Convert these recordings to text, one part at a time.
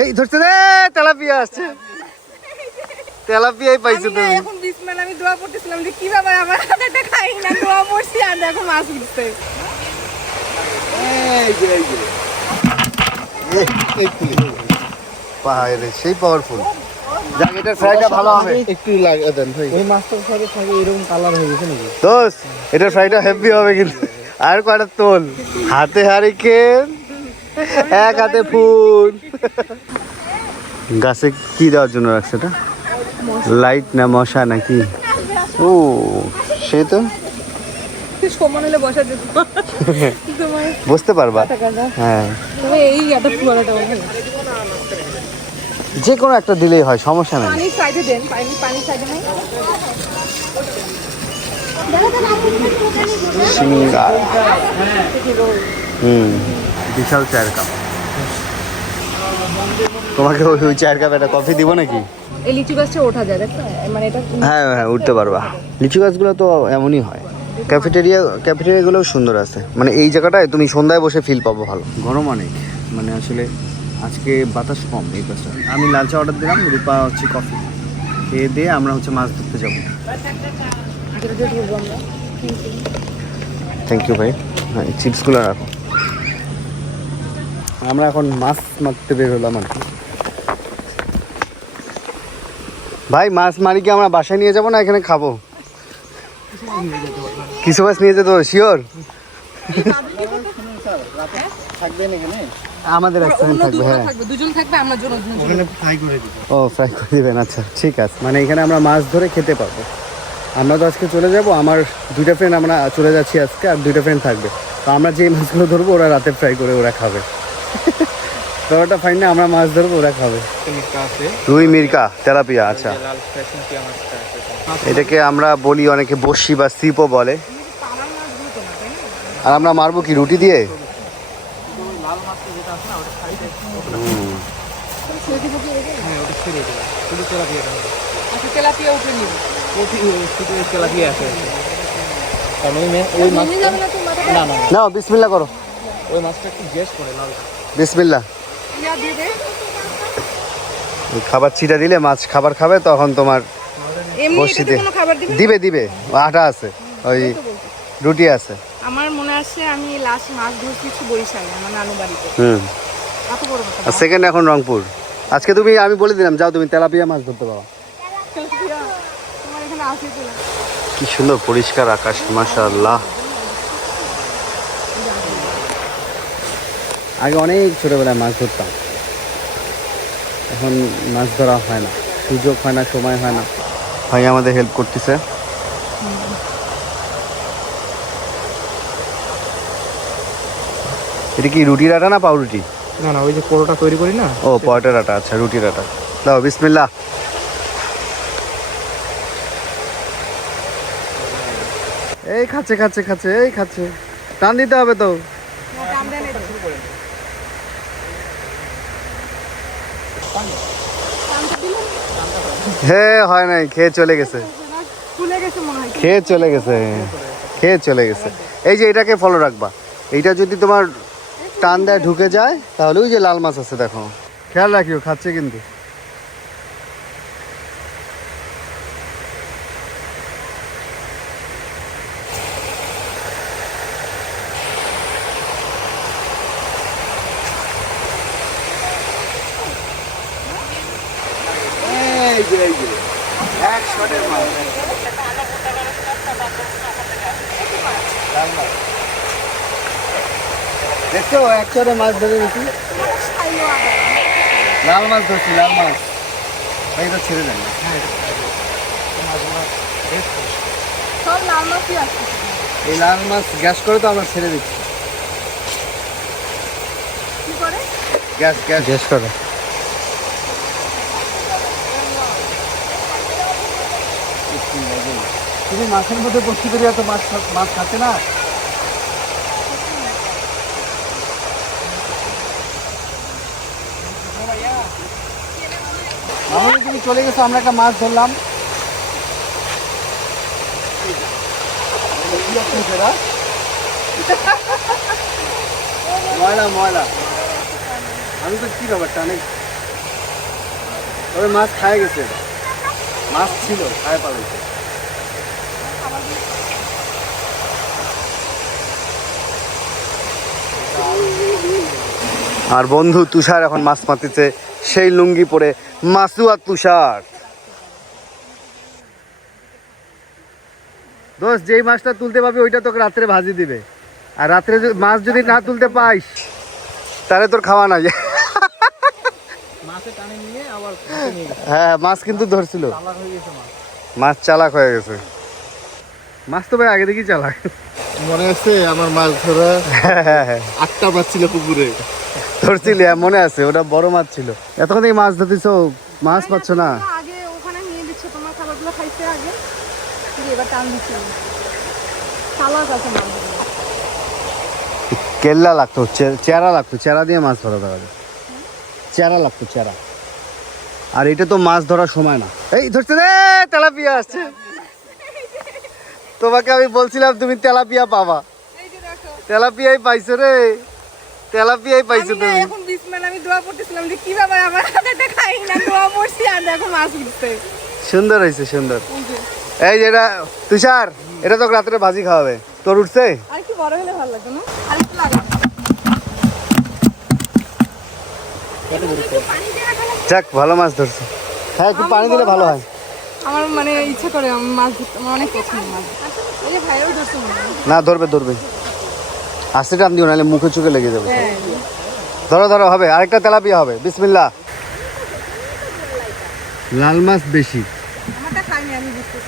এই ধরছে রে তেলাপিয়া আসছে। তেলাপিয়াই পাইছো তুমি। এখন বিসমিল্লাহ আমি দোয়া করতেছিলাম যে কি ব্যাপার আমার হাতে খাই না দোয়া আর দেখো মাছ উঠছে পাহাড়ে সেই পাওয়ারফুল যাক এটা ফ্রাইটা ভালো হবে। একটু লাগে দেন ভাই ওই মাছটার সাথে থাকে এরকম কালার হয়ে গেছে নাকি? দোস্ত এটা ফ্রাইটা হেভি হবে কিন্তু। আর কয়টা তোল? হাতে হারিকেন এক হাতে ফুল। গাছে কি দেওয়ার জন্য রাখছে এটা? লাইট না মশা নাকি? ও সে তো। সমান হলে বসা যেত তোমার বুঝতে পারবা। হ্যাঁ। যে কোনো একটা দিলেই হয়, সমস্যা নেই। হুম। বিশাল চায়ের কাপ। তোমাকে ওই চায়ের কাপ একটা কফি দিব নাকি? এই লিচু গাছটা ওঠা যায় মানে এটা হ্যাঁ হ্যাঁ উঠতে পারবা। লিচু গাছগুলো তো এমনই হয়। ক্যাফেটেরিয়া ক্যাফেটেরিয়াগুলোও সুন্দর আছে। মানে এই জায়গাটায় তুমি সন্ধ্যায় বসে ফিল পাবো ভালো। গরম অনেক। মানে আসলে আজকে বাতাস কম এই পাশে আমি লাল চা অর্ডার দিলাম রূপা হচ্ছে কফি খেয়ে দিয়ে আমরা হচ্ছে মাছ ধরতে যাব। থ্যাংক ইউ ভাই। হ্যাঁ চিপসগুলো রাখো। আমরা এখন মাছ মারতে বের হলাম আর কি। ভাই মাছ মারি কি আমরা বাসায় নিয়ে যাব না এখানে খাব? কিছু মাছ নিয়ে যেতে শিওর আমাদের থাকবে হ্যাঁ দুজন থাকবে আমরা ওখানে ফ্রাই করে ও ফ্রাই করে দিবেন আচ্ছা ঠিক আছে। মানে এখানে আমরা মাছ ধরে খেতে পারব। আমরা তো আজকে চলে যাব আমার দুইটা ফ্রেন্ড আমরা চলে যাচ্ছি আজকে আর দুইটা ফ্রেন্ড থাকবে। তো আমরা যে মাছগুলো ধরবো ওরা রাতে ফ্রাই করে ওরা খাবে। ব্যাপারটা ফাইন না আমরা মাছ ধরবো ওরা খাবে। রুই মির্কা তেলাপিয়া আচ্ছা। এটাকে আমরা বলি অনেকে বসি বা সিপও বলে। আর আমরা মারবো কি রুটি দিয়ে? লাল মাছটা যেটা আছে না বিসমিল্লা করো। ওই মাছটা একটু গ্যাস করে লাল। বিসমিল্লা ইয়া খাবার ছিটা দিলে মাছ খাবার খাবে তখন তোমার এমনি বসি এটাতে দে। কোনো খাবার দিবে দিবে দিবে। আটা আছে ওই রুটি আছে। আমার মনে আছে আমি লাস্ট মাছ ধরছি বরিশালে আমার নানু বাড়িতে। হুম। এত বড় কথা। আর সেকেন্ড এখন রংপুর। আজকে তুমি আমি বলে দিলাম যাও তুমি তেলাপিয়া মাছ ধরতে পারো। তোমার এখানে আসে চলে কি সুন্দর পরিষ্কার আকাশ মাশাআল্লাহ। আগে অনেক ছোটোবেলায় মাছ ধরতাম। এখন মাছ ধরা হয় না সুযোগ হয় না সময় হয় না। ভাই আমাদের হেল্প করতেছে। এটা কি রুটির আটা না পাউরুটি? না না ওই যে পরোটা তৈরি করি না? ও পরোটার আটা আচ্ছা রুটির আটা। দাও বিসমিল্লাহ। এই খাচ্ছে খাচ্ছে খাচ্ছে এই খাচ্ছে। টান দিতে হবে তো। হ্যাঁ হয় নাই, খেয়ে চলে গেছে। খেয়ে চলে গেছে, খেয়ে চলে গেছে। এই যে এটাকে ফলো রাখবা। এইটা যদি তোমার টান দেয়, ঢুকে যায়, তাহলে ওই যে লাল মাছ আছে, দেখো। খেয়াল রাখিও, খাচ্ছে কিন্তু। এই যে এই যে। এক শটের মাছ দেখছ এক শটে মাছ ধরে দিচ্ছি লাল মাছ ধরছি লাল মাছ। তো ছেড়ে দেন। আছে। এই লাল মাছ গ্যাস করে তো আমরা ছেড়ে দিচ্ছি। Gas gas. গ্যাস করে। তুমি মাছের মধ্যে বসতে করি এত মাছ মাছ খাচ্ছে না? আমাদের তুমি চলে গেছো, আমরা একটা মাছ ধরলাম। ময়লা ময়লা। আমি তো কি ব্যাপারটা অনেক তবে মাছ খায় গেছে। মাছ ছিল, খায় পালাইছে আর বন্ধু তুষার এখন মাছ মাতিছে সেই লুঙ্গি পরে মাসু আর তুষার। দোস্ত যেই মাছটা তুলতে পারবি ওইটা তোকে রাত্রে ভাজি দিবে। আর রাত্রে মাছ যদি না তুলতে পাইস তাহলে তোর খাওয়া নাই। মাছে টানে নিয়ে আবার হাতে নিয়ে গেছে। হ্যাঁ মাছ কিন্তু ধরছিল। মাছ। চালাক হয়ে গেছে। মাছ তো ভাই আগে থেকেই চালাক। মনে আছে আমার মাছ ধরা হ্যাঁ হ্যাঁ হ্যাঁ। আটটা মাছ ছিল পুকুরে। ধরছিলি হ্যাঁ, মনে আছে ওটা বড় মাছ ছিল। এতক্ষণ থেকে মাছ ধরতেছো মাছ পাচ্ছ না? আগে ওখানে নিয়ে দিচ্ছে তোমার খাবারগুলো খাইছে আগে। এবার টান দিচ্ছে চালাক আছে মাছগুলো কেল্লা লাগতো চেরা লাগতো চেরা দিয়ে মাছ ধরা দাঁড়াবে চেরা লাগতো চেরা। আর এটা তো মাছ ধরার সময় না। এই ধরছে রে তেলাপিয়া আসছে। তোমাকে আমি বলছিলাম তুমি তেলাপিয়া পাবা। এই তেলাপিয়াই পাইছো রে। তেলাপিয়াই পাইছো তুমি। এখন আমি দোয়া পড়তেছিলাম যে কি ব্যাপার আমার খাই না দোয়া আর দেখো মাছ উঠছে। সুন্দর হয়েছে সুন্দর। এই যেটা তুষার এটা তো রাত্রে ভাজি খাওয়াবে। তোর উঠছে? আর একটু বড় হলে ভালো লাগতো না? লাগে। যাক ভালো মাছ ধরছে। হ্যাঁ একটু পানি দিলে ভালো হয়। আমার মানে ইচ্ছা করে মাছ ধরতে আমার অনেক পছন্দ মাছ। এই যে ভাইয়াও ধরছে। না ধরবে ধরবে। আস্তে টান দিও নাহলে মুখে চুকে লেগে যাবে হ্যাঁ ধরো ধরো হবে। আরেকটা তেলাপিয়া হবে। বিসমিল্লাহ। লাল মাছ বেশি।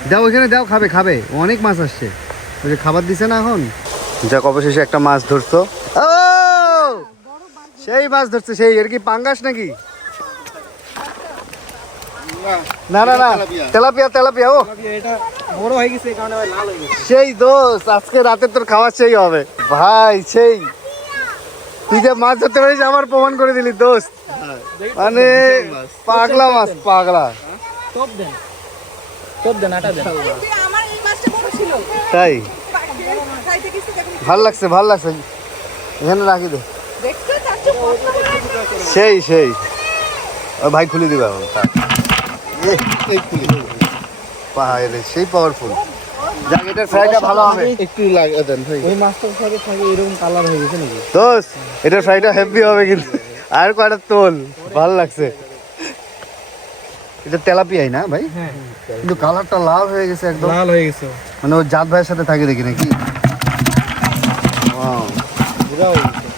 দাও ওইখানে দাও খাবে খাবে। অনেক মাছ আসছে। ওই যে খাবার দিছে না এখন? যাক অবশেষে একটা মাছ ধরছো। ও! সেই মাছ ধরছে সেই। এর কি পাঙ্গাস নাকি? না না না। তেলাপিয়া। তেলাপিয়া ও। এটা বড় হয়ে গেছে কারণে আবার লাল হয়ে গেছে। সেই দোষ আজকে রাতে তোর খাওয়া সেই হবে। ভাই সেই। তুই যে মাছ ধরতে পারিস আমার প্রমাণ করে দিলি দোস্ত। মানে পাগলা মাছ পাগলা। টপ দেন। টপ দেন আটা দেন। তাই ভালো লাগছে ভালো লাগছে। এখানে রাখি দে। সেই সেই। ভাই খুলে দিবে এখন এই খুলি পাহাড়ে সেই পাওয়ারফুল যাক এটার ফ্রাইটা ভালো হবে। একটু লাগিয়ে দেন ভাই ওই মাছটার থাকে এরকম কালার হয়ে গেছে নাকি? দোস্ত এটার ফ্রাইটা হেভি হবে কিন্তু। আর কয়টা তোল? ভালো লাগছে। এটা তেলাপিয়াই না ভাই? হ্যাঁ। কিন্তু কালারটা লাল হয়ে গেছে একদম। লাল হয়ে গেছে। মানে ও জাত ভাইয়ের সাথে থাকে দেখি নাকি।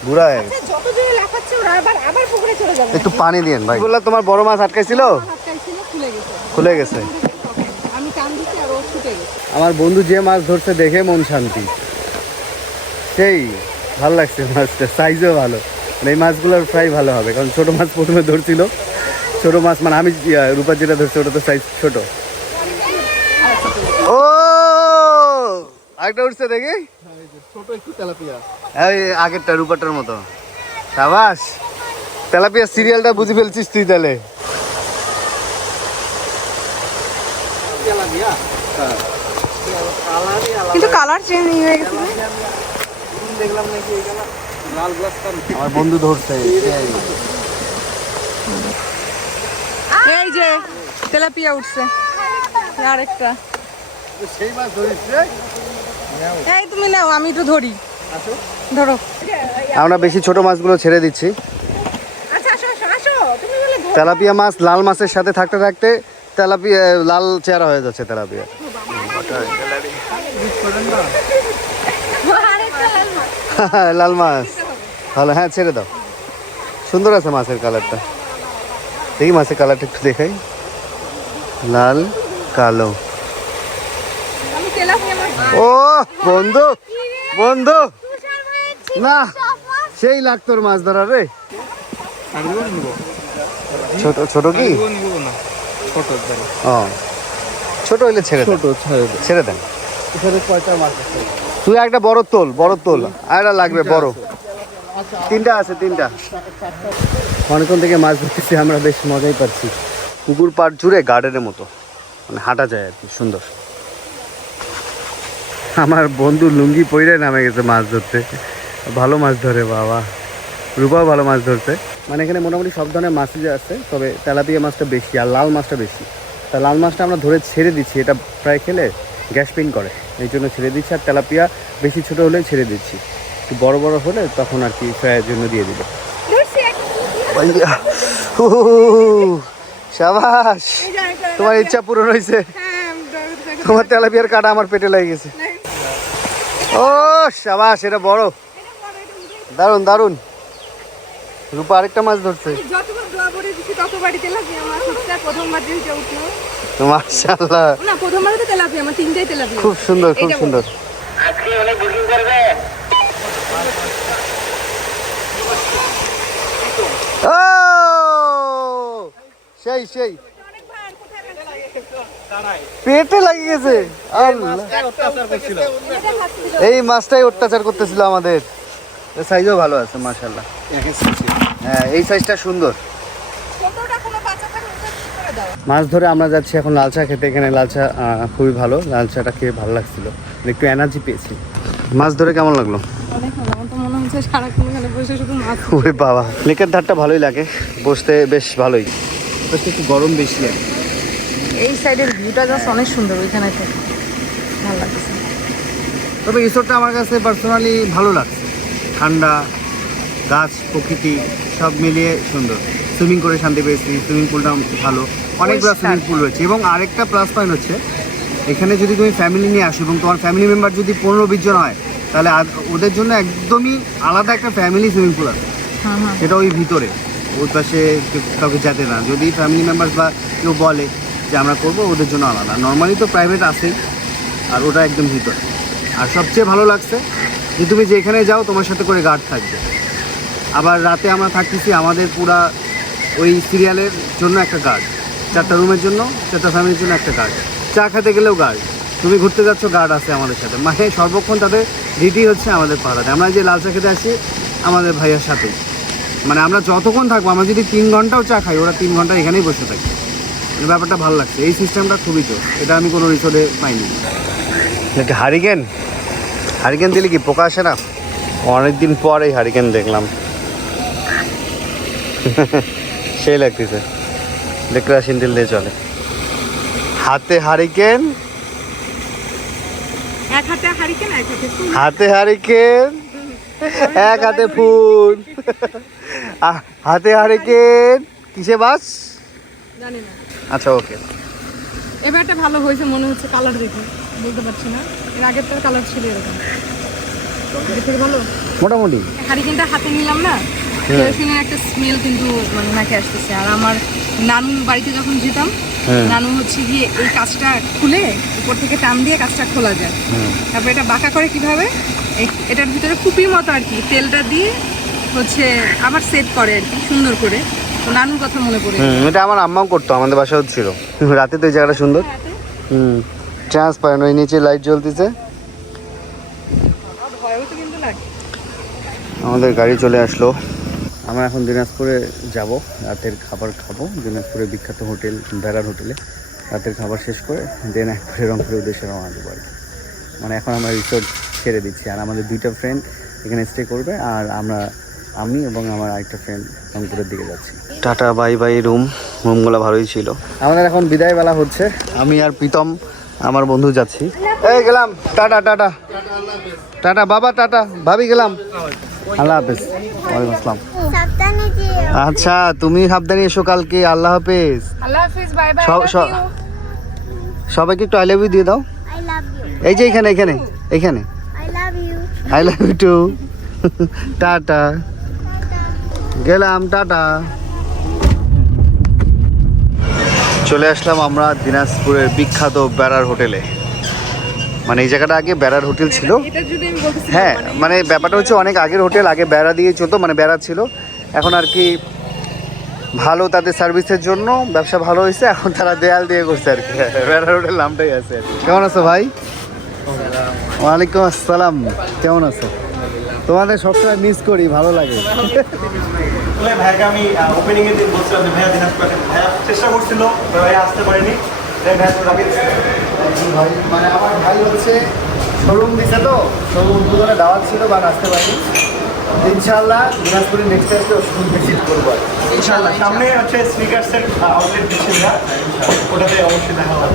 বুড়া হয়ে গেছে। ওরা যাবে একটু পানি দিয়েন ভাই। বললাম তোমার বড় মাছ আটকাইছিল? ছিল খুলে গেছে খুলে গেছে আমি টান দিচ্ছি আর ও ছুটে গেছে আমার বন্ধু যে মাছ ধরছে দেখে মন শান্তি। সেই, ভালো লাগছে মাছটা সাইজও ভালো। মানে এই মাছগুলোর ফ্রাই ভালো হবে, কারণ ছোটো মাছ প্রথমে ধরছিল। ছোটো মাছ মানে আমি রূপা যেটা ধরছি ওটা তো সাইজ ছোটো। ও! আরেকটা উঠছে দেখি। ছোট একটু তেলাপিয়া আগেরটা, রূপাটার মতো। সাবাস! তেলাপিয়া সিরিয়ালটা বুঝে ফেলছিস তুই তাহলে। কালার চেঞ্জ হয়ে গেছে। দেখলাম নাকি লাল গ্লাস আমার বন্ধু ধরছে এই যে। তেলাপিয়া উঠছে। আরেকটা। সেই মাছ ধরিস এই তুমি নাও আমি একটু ধরি। ধরো। আমরা বেশি ছোট মাছগুলো ছেড়ে দিচ্ছি। আচ্ছা। তেলাপিয়া মাছ লাল মাছের সাথে থাকতে থাকতে তেলাপিয়া লাল চেহারা হয়ে যাচ্ছে তেলাপিয়া। লাল মাছ। ভালো হ্যাঁ ছেড়ে দাও। সুন্দর আছে মাছের কালারটা। দেখি মাছের কালারটা একটু দেখাই। লাল কালো। ও বন্ধু বন্ধু। না সেই লাগতোর মাছ ধরা রে। ছোট ছোট কি? ছোট হইলে ছেড়ে ছোট ছেড়ে দেন। এখানে কয়টা মাছ আছে? তুই একটা বড় তোল বড় তোল। আর একটা লাগবে বড়। তিনটা আছে তিনটা। অনেকক্ষণ থেকে মাছ ধরতেছি আমরা বেশ মজাই পাচ্ছি। পুকুর পাড় জুড়ে গার্ডেনের মতো। মানে হাঁটা যায় আর কি সুন্দর। আমার বন্ধু লুঙ্গি পইরে নামে গেছে মাছ ধরতে। ভালো মাছ ধরে বাবা। রূপাও ভালো মাছ ধরছে। মানে এখানে মোটামুটি সব ধরনের মাছই যে আছে তবে তেলাপিয়া মাছটা বেশি আর লাল মাছটা বেশি। তা লাল মাছটা আমরা ধরে ছেড়ে দিচ্ছি এটা প্রায় খেলে গ্যাস পেন করে। এই জন্য ছেড়ে দিচ্ছি আর তেলাপিয়া বেশি ছোটো হলে ছেড়ে দিচ্ছি। একটু বড় বড় হলে তখন আর কি ফ্রাইয়ের জন্য দিয়ে দিবে। সাবাস তোমার ইচ্ছা পূরণ হয়েছে হ্যাঁ। তোমার তেলাপিয়ার কাটা আমার পেটে লেগে গেছে। ও সাবাস এটা বড়। দারুণ দারুণ রূপা আরেকটা মাছ ধরছে। আমি যতবার দোয়া পড়ে দিচ্ছি তত বাড়ি তেলাপিয়া মাছ হচ্ছে আর প্রথমবার যেহেতু উঠল। মাশাআল্লাহ। না প্রথমবার তো তেলাপিয়া আমার তিনটাই তেলাপিয়া। খুব সুন্দর খুব। সুন্দর। ও! সেই সেই। পেটে লাগিয়ে গেছে এই মাছটাই অত্যাচার করতেছিল আমাদের। সাইজও ভালো আছে মাশাল্লাহ হ্যাঁ এই সাইজটা সুন্দর ছোটটা কোনো বাচ্চা থাকলে ওটা ঠিক করে দাও মাছ ধরে আমরা যাচ্ছি এখন লাল চা খেতে। এখানে লাল চা খুবই ভালো। লাল চাটা খেয়ে ভালো লাগছিল। মানে একটু এনার্জি পেয়েছি। মাছ ধরে কেমন লাগল? ওরে বাবা। লেকের ধারটা ভালোই লাগে। বসতে বেশ ভালোই। বসতে একটু গরম বেশি লাগে। এই সাইডের ভিউটা জাস্ট অনেক সুন্দর ওইখানে ভালো লাগছে। তবে রিসোর্টটা আমার কাছে পার্সোনালি ভালো লাগছে। ঠান্ডা গাছ প্রকৃতি সব মিলিয়ে সুন্দর। সুইমিং করে শান্তি পেয়েছি সুইমিং পুলটা ভালো অনেকগুলো। সুইমিং পুল রয়েছে এবং আরেকটা প্লাস পয়েন্ট হচ্ছে এখানে যদি তুমি ফ্যামিলি নিয়ে আসো এবং তোমার ফ্যামিলি মেম্বার যদি পনেরো বিশ জন হয় তাহলে ওদের জন্য একদমই আলাদা একটা ফ্যামিলি সুইমিং পুল আছে। হ্যাঁ হ্যাঁ। সেটা ওই ভিতরে ওই পাশে কেউ- কাউকে যেতে না। যদি ফ্যামিলি মেম্বার বা কেউ বলে যে আমরা করব ওদের জন্য আলাদা। নর্মালি তো প্রাইভেট আছেই আর ওটা একদম ভিতরে। আর সবচেয়ে ভালো লাগছে যে তুমি যেখানে যাও তোমার সাথে করে গার্ড থাকবে। আবার রাতে আমরা থাকতেছি আমাদের পুরা ওই সিরিয়ালের জন্য একটা গার্ড চারটা রুমের জন্য, চারটা ফ্যামিলির জন্য একটা গার্ড চা খেতে গেলেও গার্ড তুমি ঘুরতে যাচ্ছ, গার্ড আছে আমাদের সাথে। মানে সর্বক্ষণ তাদের ডিটি হচ্ছে আমাদের পাড়াতে। আমরা যে লাল চা খেতে আসি, আমাদের ভাইয়ার সাথে মানে আমরা যতক্ষণ থাকব, আমরা যদি তিন ঘন্টাও চা খাই, ওরা তিন ঘণ্টা এখানেই বসে থাকি। ব্যাপারটা ভালো লাগছে। এই সিস্টেমটা খুবই জোর। এটা আমি কোনো রিসোর্টে পাইনি। হারিকেন? হারিকেন দিলে কি পোকা আসে না? অনেকদিন পর এই হারিকেন দেখলাম। সেই লাগতেছে। দেখলে সিন্ডিল দিয়ে চলে। হাতে হারিকেন। এক হাতে হারিকেন এক হাতে ফুল। হাতে হারিকেন। এক হাতে ফুল। আহ, হাতে হারিকেন। কিসে বাস? জানি না। আচ্ছা ওকে। এবারটা ভালো হয়েছে মনে হচ্ছে কালার দেখে। বলতে পারছি না। এর আগের তার কালার ছিল এরকম। ভালো মোটামুটি। হারিকেনটা হাতে নিলাম না? কেরোসিনের একটা স্মেল কিন্তু মানে নাকে আসতেছে। আর আমার নানু বাড়িতে যখন যেতাম নানু হচ্ছে গিয়ে এই কাজটা খুলে উপর থেকে টান দিয়ে কাজটা খোলা যায়। তারপর এটা বাঁকা করে কীভাবে? এটার ভিতরে কুপির মতো আর কি তেলটা দিয়ে হচ্ছে আবার সেট করে আর কি সুন্দর করে। তো নানুর কথা মনে পড়ে এটা আমার আম্মাও করতো আমাদের বাসাও ছিল। রাতে তো এই জায়গাটা সুন্দর। হুম ট্রান্সপারেন্ট ওই নিচে লাইট জ্বলতেছে। আমাদের গাড়ি চলে আসলো। আমরা এখন দিনাজপুরে যাব রাতের খাবার খাব। দিনাজপুরে বিখ্যাত হোটেল বেড়ার হোটেলে। রাতের খাবার শেষ করে দেন একবারে রংপুরের উদ্দেশ্যে রওনা দেবো আর মানে এখন আমরা রিসোর্ট ছেড়ে দিচ্ছি। আর আমাদের দুইটা ফ্রেন্ড এখানে স্টে করবে আর আমরা আমি এবং আমার আরেকটা ফ্রেন্ড রংপুরের দিকে যাচ্ছি। টাটা বাই বাই রুম রুমগুলো ভালোই ছিল। আমাদের এখন বিদায় বেলা হচ্ছে। আমি আর প্রীতম আমার বন্ধু যাচ্ছি। এই গেলাম টাটা টাটা। টাটা বাবা টাটা। ভাবি গেলাম। আল্লাহ হাফেজ। ওয়ালাইকুম আসসালাম। আচ্ছা তুমি সাবধানে এসো কালকে আল্লাহ হাফেজ। আল্লাহ হাফিজ বাই বাই সব- সব- সবাইকে একটু আই লাভ ইউ দিয়ে দাও। আই লাভ ইউ এই যে এখানে এখানে এখানে। I love you I love you too tata. গেলাম টাটা। চলে আসলাম আমরা দিনাজপুরের বিখ্যাত বেড়ার হোটেলে। মানে এই জায়গাটা আগে বেড়ার হোটেল ছিল। এটা যদি আমি বলতেছি হ্যাঁ মানে ব্যাপারটা হচ্ছে অনেক আগের হোটেল আগে বেড়া দিয়ে চলতো মানে বেড়া ছিল। এখন আর কি ভালো তাদের সার্ভিসের জন্য ব্যবসা ভালো হয়েছে এখন তারা দেয়াল দিয়ে করছে আর কি। বেড়া হোটেল নামটাই আছে কেমন আছো ভাই? ওয়ালাইকুম আসসালাম কেমন আছো? তোমাদের সবসময় মিস করি ভালো লাগে। বলে আমি ওপেনিং এর দিন বলছিলাম যে ভাইয়া দিনাজপুরে ভাইয়া চেষ্টা করছিল ভাইয়া আসতে পারেনি। তাই ভাইয়া তো রাখি ভাই মানে আমার ভাই হচ্ছে শোরুম দিছে তো শোরুম উদ্বোধনে দাওয়াত ছিল বা আসতে পারিনি। ইনশাআল্লাহ দিনাজপুরে নেক্সট টাইম ভিজিট করব ইনশাআল্লাহ সামনে হচ্ছে স্নিকার্সের আউটলেট ওটাতে অবশ্যই দেখা হবে।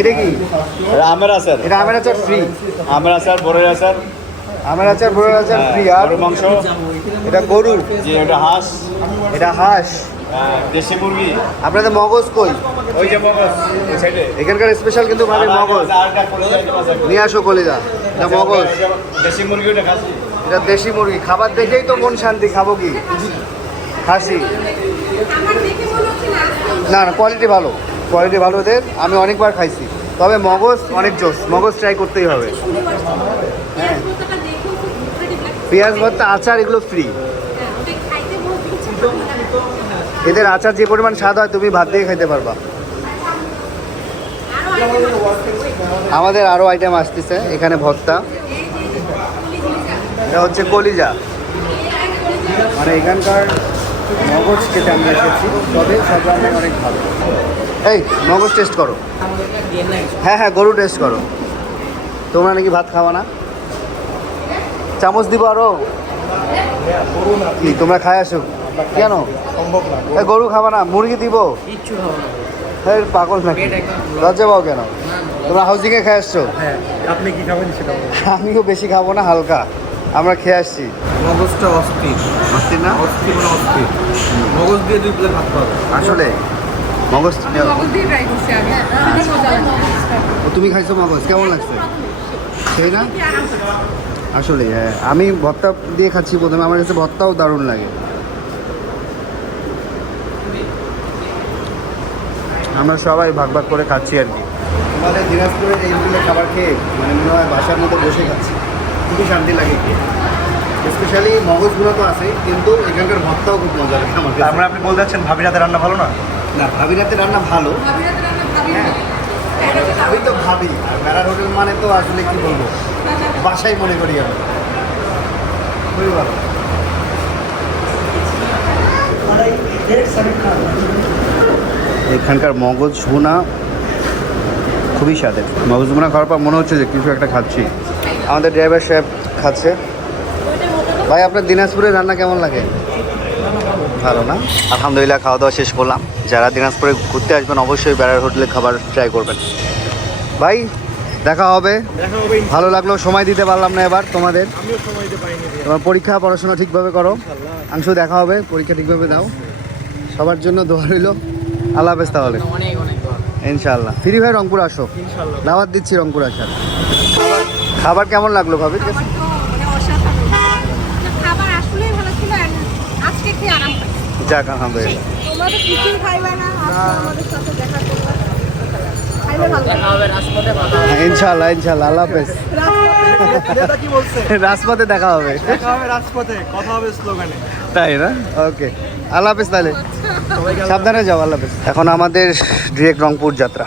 এটা কি? এটা আমের আচার এটা আমের আচার ফ্রি আমের আচার বড়ের আচার আমের আচার বড়ের আচার ফ্রি আর মাংস। এটা গরু যে ওটা হাঁস। এটা হাঁস। দেশি মুরগি। আপনাদের মগজ কই? ওই যে মগজ ওই সাইডে এখানকার স্পেশাল কিন্তু ভাবে মগজ। নিয়ে আসো কলিদা এটা মগজ। দেশি মুরগি ওটা খাসি। এটা দেশি মুরগি খাবার দেখেই তো মন শান্তি খাব কি? খাসি। না না কোয়ালিটি ভালো। কোয়ালিটি ভালো ওদের আমি অনেকবার খাইছি। তবে মগজ অনেক জোস মগজ ট্রাই করতেই হবে। হ্যাঁ পেঁয়াজ ভর্তা আচার এগুলো ফ্রি এদের আচার যে পরিমাণ স্বাদ হয়, তুমি ভাত দিয়ে খাইতে পারবা। আমাদের আরও আইটেম আসতেছে, এখানে ভর্তা। এটা হচ্ছে কলিজা। মানে এখানকার মগজ খেতে আমরা এসেছি তবে সব অনেক ভালো। এই, মগজ টেস্ট করো। হ্যাঁ হ্যাঁ গরু টেস্ট করো। তোমরা নাকি ভাত খাওয়া না? চামচ দিব আরও? কি, তোমরা খায় আসো। কেন? এ, গরু খাবা না মুরগি দিব? হ্যাঁ পাগল নাকি? লজ্জা পাও কেন? তোমরা হাউজিংয়ে খেয়ে আসছো? হ্যাঁ আপনি কি খাবেন সেটা আমিও বেশি খাব না হালকা। আমরা খেয়ে আসছি। মগজটা অস্থির। অস্থির না? অস্থির মানে অস্থির। মগজ দিয়ে দুই প্লেট ভাত পাবে আসলে মগজ তুমি খাইছো মগজ কেমন লাগছে? সেই না? আসলে হ্যাঁ আমি ভর্তা দিয়ে খাচ্ছি প্রথমে আমার কাছে ভর্তাও দারুণ লাগে। আমরা সবাই ভাগ ভাগ করে খাচ্ছি আর কি। আমাদের দিনাজপুরের এইগুলো খাবার খেয়ে মানে মনে হয় বাসার মতো বসে খাচ্ছি। খুবই শান্তি লাগে খেয়ে। স্পেশালি মগজগুলো তো আছে কিন্তু এখানকার ভর্তাও খুব মজা লাগে আমার তার মানে আপনি বলতে চাচ্ছেন ভাবি রাতে রান্না ভালো না? না ভাবি রাতে রান্না ভালো। ভাবি রাতে রান্না ভাবি না। আমি তো ভাবি। আর বেড়ার হোটেল মানে তো আসলে কি বলব? বাসাই মনে করি আমি। খুবই ভালো। এখানকার মগজ ভুনা খুবই স্বাদের। মগজ ভুনা খাওয়ার পর মনে হচ্ছে যে কিছু একটা খাচ্ছি। আমাদের ড্রাইভার সাহেব খাচ্ছে। ভাই আপনার দিনাজপুরের রান্না কেমন লাগে? ভালো না? আলহামদুলিল্লাহ খাওয়া দাওয়া শেষ করলাম। যারা দিনাজপুরে ঘুরতে আসবেন অবশ্যই বেড়ার হোটেলে খাবার ট্রাই করবেন। ভাই দেখা হবে। ভালো লাগল সময় দিতে পারলাম না এবার তোমাদের। তোমার পরীক্ষা পড়াশোনা ঠিকভাবে করো। অংশ দেখা হবে পরীক্ষা ঠিকভাবে দাও। সবার জন্য দোয়া রইল। আল্লাহ হাফেজ তাহলে। ইনশাল্লাহ ফ্রি ভাই রংপুর আসো। ইনশাল্লাহ দাওয়াত দিচ্ছি রংপুর আসার। খাবার কেমন লাগল ভাবি? মানে অসাধারণ। খাবার আসলেই ভালো ছিল and আজকে খেয়ে আরাম পাইছি। যাক আলহামদুলিল্লাহ। তোমরা তো কিছুই খাইবে না আজকে আমাদের সাথে দেখা করবে? খাইলে ভালো হ্যাঁ, ইনশাআল্লাহ ইনশাআল্লাহ আল্লাহ হাফেজ। নেতা কি বলছে? রাজপথে দেখা হবে। দেখা হবে রাজপথে কথা হবে স্লোগানে। তাই না? ওকে। আল্লাহ হাফেজ তাহলে। সাবধানে যাও আল্লাহ এখন আমাদের ডিরেক্ট রংপুর যাত্রা।